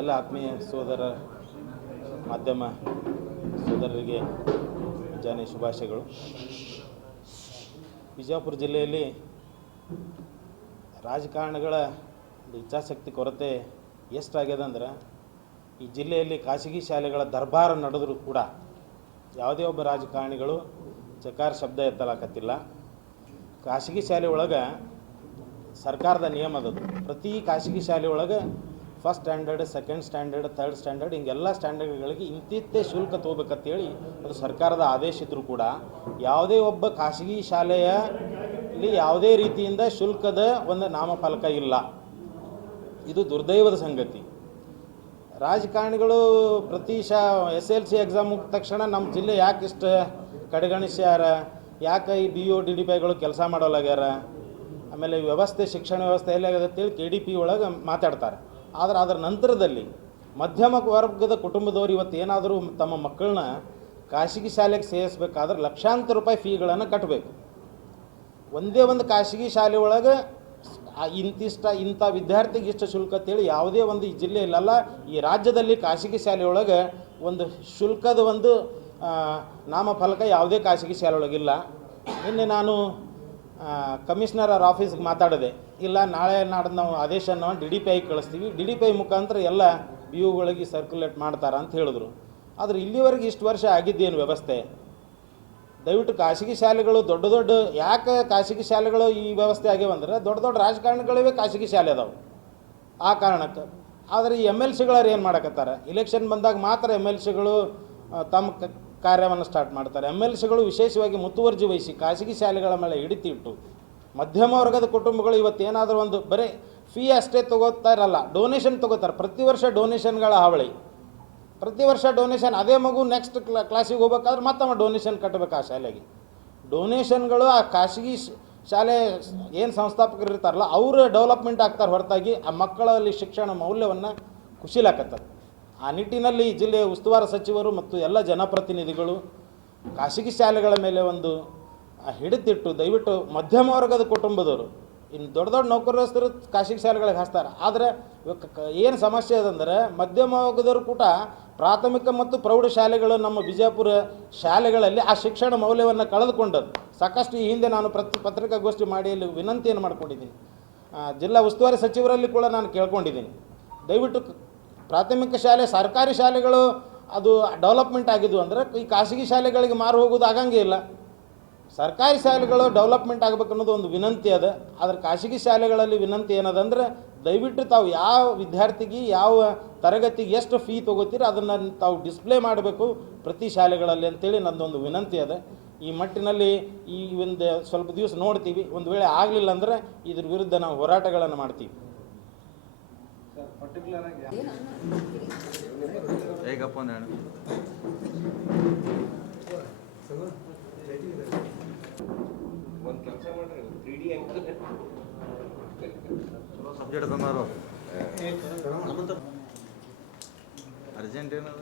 ಎಲ್ಲ ಆತ್ಮೀಯ ಸೋದರ ಮಾಧ್ಯಮ ಸೋದರರಿಗೆ ಮುಂಜಾನೆ ಶುಭಾಶಯಗಳು. ಬಿಜಾಪುರ ಜಿಲ್ಲೆಯಲ್ಲಿ ರಾಜಕಾರಣಿಗಳ ಇಚ್ಛಾಶಕ್ತಿ ಕೊರತೆ ಎಷ್ಟಾಗ್ಯದ ಅಂದ್ರೆ, ಈ ಜಿಲ್ಲೆಯಲ್ಲಿ ಖಾಸಗಿ ಶಾಲೆಗಳ ದರ್ಬಾರ ನಡೆದರೂ ಕೂಡ ಯಾವುದೇ ಒಬ್ಬ ರಾಜಕಾರಣಿಗಳು ಚಕಾರ ಶಬ್ದ ಎತ್ತಲಾಕತ್ತಿಲ್ಲ. ಖಾಸಗಿ ಶಾಲೆ ಒಳಗೆ ಸರ್ಕಾರದ ನಿಯಮ ಅದದು. ಪ್ರತಿ ಖಾಸಗಿ ಶಾಲೆ ಒಳಗೆ first standard, second standard, third standard ಹಿಂಗೆಲ್ಲ ಸ್ಟ್ಯಾಂಡರ್ಡ್ಗಳಿಗೆ ಇಂತಿತ್ತೇ ಶುಲ್ಕ ತೊಗೋಬೇಕಂತೇಳಿ ಅದು ಸರ್ಕಾರದ ಆದೇಶ ಇದ್ದರೂ ಕೂಡ ಯಾವುದೇ ಒಬ್ಬ ಖಾಸಗಿ ಶಾಲೆಯಲ್ಲಿ ಯಾವುದೇ ರೀತಿಯಿಂದ ಶುಲ್ಕದ ಒಂದು ನಾಮಫಲಕ ಇಲ್ಲ. ಇದು ದುರ್ದೈವದ ಸಂಗತಿ. ರಾಜಕಾರಣಿಗಳು ಪ್ರತಿ SLC ಎಕ್ಸಾಮ್ ಮುಗಿದ ತಕ್ಷಣ ನಮ್ಮ ಜಿಲ್ಲೆ ಯಾಕೆ ಇಷ್ಟು ಕಡೆಗಣಿಸ್ಯಾರ, ಯಾಕೆ ಈ BO DDPಗಳು ಕೆಲಸ ಮಾಡೋಲಾಗ್ಯಾರ, ಆಮೇಲೆ ವ್ಯವಸ್ಥೆ ಶಿಕ್ಷಣ ವ್ಯವಸ್ಥೆ ಎಲ್ಲಾಗಿದೆ ಅಂತೇಳಿ KDP ಒಳಗೆ ಮಾತಾಡ್ತಾರೆ. ಆದರೆ ಅದರ ನಂತರದಲ್ಲಿ ಮಧ್ಯಮ ವರ್ಗದ ಕುಟುಂಬದವರು ಇವತ್ತು ಏನಾದರೂ ತಮ್ಮ ಮಕ್ಕಳನ್ನ ಖಾಸಗಿ ಶಾಲೆಗೆ ಸೇರಿಸ್ಬೇಕಾದ್ರೆ ಲಕ್ಷಾಂತರ ರೂಪಾಯಿ ಫೀಗಳನ್ನು ಕಟ್ಟಬೇಕು. ಒಂದೇ ಒಂದು ಖಾಸಗಿ ಶಾಲೆ ಒಳಗೆ ಇಂಥ ವಿದ್ಯಾರ್ಥಿಗೆ ಇಷ್ಟು ಶುಲ್ಕ ಅಂತೇಳಿ ಯಾವುದೇ ಒಂದು ಈ ಜಿಲ್ಲೆಯಲ್ಲ, ಈ ರಾಜ್ಯದಲ್ಲಿ ಖಾಸಗಿ ಶಾಲೆ ಒಳಗೆ ಒಂದು ಶುಲ್ಕದ ಒಂದು ನಾಮಫಲಕ ಯಾವುದೇ ಖಾಸಗಿ ಶಾಲೆ ಒಳಗಿಲ್ಲ. ನಿನ್ನೆ ನಾನು ಕಮಿಷನರ್ ಅವ್ರ ಆಫೀಸ್ಗೆ ಮಾತಾಡಿದೆ. ಇಲ್ಲ, ನಾಳೆ ನಾಡ್ದು ನಾವು ಆದೇಶನ DDPI ಕಳಿಸ್ತೀವಿ, DDPI ಮುಖಾಂತರ ಎಲ್ಲ BOಗಳಿಗೆ ಸರ್ಕ್ಯುಲೇಟ್ ಮಾಡ್ತಾರೆ ಅಂತ ಹೇಳಿದ್ರು. ಆದರೆ ಇಲ್ಲಿವರೆಗೆ ಇಷ್ಟು ವರ್ಷ ಆಗಿದ್ದೇನು ವ್ಯವಸ್ಥೆ? ದಯವಿಟ್ಟು ಖಾಸಗಿ ಶಾಲೆಗಳು ದೊಡ್ಡ ಯಾಕೆ ಖಾಸಗಿ ಶಾಲೆಗಳು ಈ ವ್ಯವಸ್ಥೆ ಆಗ್ಯಾವಂದ್ರೆ, ದೊಡ್ಡ ರಾಜಕಾರಣಿಗಳಿವೆ ಖಾಸಗಿ ಶಾಲೆ ಅದಾವೆ ಆ ಕಾರಣಕ್ಕೆ. ಆದರೆ ಈ MLCಗಳವ್ರು ಏನು ಮಾಡಕತ್ತಾರೆ, ಇಲೆಕ್ಷನ್ ಬಂದಾಗ ಮಾತ್ರ MLCಗಳು ತಮ್ಮ ಕಾರ್ಯವನ್ನು ಸ್ಟಾರ್ಟ್ ಮಾಡ್ತಾರೆ. MLCಗಳು ವಿಶೇಷವಾಗಿ ಮುತುವರ್ಜಿ ವಹಿಸಿ ಖಾಸಗಿ ಶಾಲೆಗಳ ಮೇಲೆ ಹಿಡಿತಿಟ್ಟು ಮಧ್ಯಮ ವರ್ಗದ ಕುಟುಂಬಗಳು ಇವತ್ತೇನಾದರೂ ಒಂದು ಬರೀ ಫೀ ಅಷ್ಟೇ ತೊಗೋತಾ ಇರಲ್ಲ, ಡೊನೇಷನ್ ತೊಗೋತಾರೆ. ಪ್ರತಿ ವರ್ಷ ಡೊನೇಷನ್ಗಳ ಹಾವಳಿ, ಪ್ರತಿ ವರ್ಷ ಡೊನೇಷನ್. ಅದೇ ಮಗು ನೆಕ್ಸ್ಟ್ ಕ್ಲಾಸಿಗೆ ಹೋಗ್ಬೇಕಾದ್ರೆ ಮತ್ತೊಮ್ಮೆ ಡೊನೇಷನ್ ಕಟ್ಟಬೇಕು ಆ ಶಾಲೆಗೆ. ಡೊನೇಷನ್ಗಳು ಆ ಖಾಸಗಿ ಶಾಲೆ ಏನು ಸಂಸ್ಥಾಪಕರು ಇರ್ತಾರಲ್ಲ ಅವರು ಡೆವಲಪ್ಮೆಂಟ್ ಆಗ್ತಾರೆ ಹೊರತಾಗಿ ಆ ಮಕ್ಕಳಲ್ಲಿ ಶಿಕ್ಷಣ ಮೌಲ್ಯವನ್ನು ಕುಶಿಲಾಕತ್ತಾರೆ. ಆ ನಿಟ್ಟಿನಲ್ಲಿ ಜಿಲ್ಲೆಯ ಉಸ್ತುವಾರಿ ಸಚಿವರು ಮತ್ತು ಎಲ್ಲ ಜನಪ್ರತಿನಿಧಿಗಳು ಖಾಸಗಿ ಶಾಲೆಗಳ ಮೇಲೆ ಒಂದು ಹಿಡಿತಿಟ್ಟು ದಯವಿಟ್ಟು ಮಧ್ಯಮ ವರ್ಗದ ಕುಟುಂಬದವರು, ಇನ್ನು ದೊಡ್ಡ ನೌಕರಸ್ಥರು ಖಾಸಗಿ ಶಾಲೆಗಳಿಗೆ ಹಾಸ್ತಾರೆ. ಆದರೆ ಏನು ಸಮಸ್ಯೆ ಅದಂದರೆ, ಮಧ್ಯಮ ವರ್ಗದವರು ಕೂಡ ಪ್ರಾಥಮಿಕ ಮತ್ತು ಪ್ರೌಢ ಶಾಲೆಗಳು ನಮ್ಮ ಬಿಜಾಪುರ ಶಾಲೆಗಳಲ್ಲಿ ಆ ಶಿಕ್ಷಣ ಮೌಲ್ಯವನ್ನು ಕಳೆದುಕೊಂಡದ್ದು ಸಾಕಷ್ಟು. ಈ ಹಿಂದೆ ನಾನು ಪತ್ರಿಕಾಗೋಷ್ಠಿ ಮಾಡಿ ಅಲ್ಲಿ ವಿನಂತಿಯನ್ನು ಮಾಡ್ಕೊಂಡಿದ್ದೀನಿ. ಜಿಲ್ಲಾ ಉಸ್ತುವಾರಿ ಸಚಿವರಲ್ಲಿ ಕೂಡ ನಾನು ಕೇಳ್ಕೊಂಡಿದ್ದೀನಿ, ದಯವಿಟ್ಟು ಪ್ರಾಥಮಿಕ ಶಾಲೆ ಸರ್ಕಾರಿ ಶಾಲೆಗಳು ಅದು ಡೆವಲಪ್ಮೆಂಟ್ ಆಗಿದ್ವು ಅಂದರೆ ಈ ಖಾಸಗಿ ಶಾಲೆಗಳಿಗೆ ಮಾರು ಹೋಗೋದು ಆಗಂಗೇ ಇಲ್ಲ. ಸರ್ಕಾರಿ ಶಾಲೆಗಳು ಡೆವಲಪ್ಮೆಂಟ್ ಆಗಬೇಕು ಅನ್ನೋದು ಒಂದು ವಿನಂತಿ ಅದ. ಆದರೆ ಖಾಸಗಿ ಶಾಲೆಗಳಲ್ಲಿ ವಿನಂತಿ ಏನದಂದ್ರೆ, ದಯವಿಟ್ಟು ತಾವು ಯಾವ ವಿದ್ಯಾರ್ಥಿಗೆ ಯಾವ ತರಗತಿಗೆ ಎಷ್ಟು ಫೀ ತೊಗೋತೀರಿ ಅದನ್ನು ತಾವು ಡಿಸ್ಪ್ಲೇ ಮಾಡಬೇಕು ಪ್ರತಿ ಶಾಲೆಗಳಲ್ಲಿ ಅಂತೇಳಿ ನನ್ನದೊಂದು ವಿನಂತಿ ಅದ. ಈ ಮಟ್ಟಿನಲ್ಲಿ ಈ ಒಂದು ಸ್ವಲ್ಪ ದಿವಸ ನೋಡ್ತೀವಿ, ಒಂದು ವೇಳೆ ಆಗಲಿಲ್ಲ ಅಂದರೆ ಇದ್ರ ವಿರುದ್ಧ ನಾವು ಹೋರಾಟಗಳನ್ನು ಮಾಡ್ತೀವಿ. ಹೇಗಪ್ಪ ಒಂದು ಕೆಲಸ ಮಾಡ್ರಿ, 3D ಆ್ಯಂಗಲ್ ಚಲೋ ಸಬ್ಜೆಕ್ಟ್ ತಂದಾರು. ಅರ್ಜೆಂಟ್ ಏನದ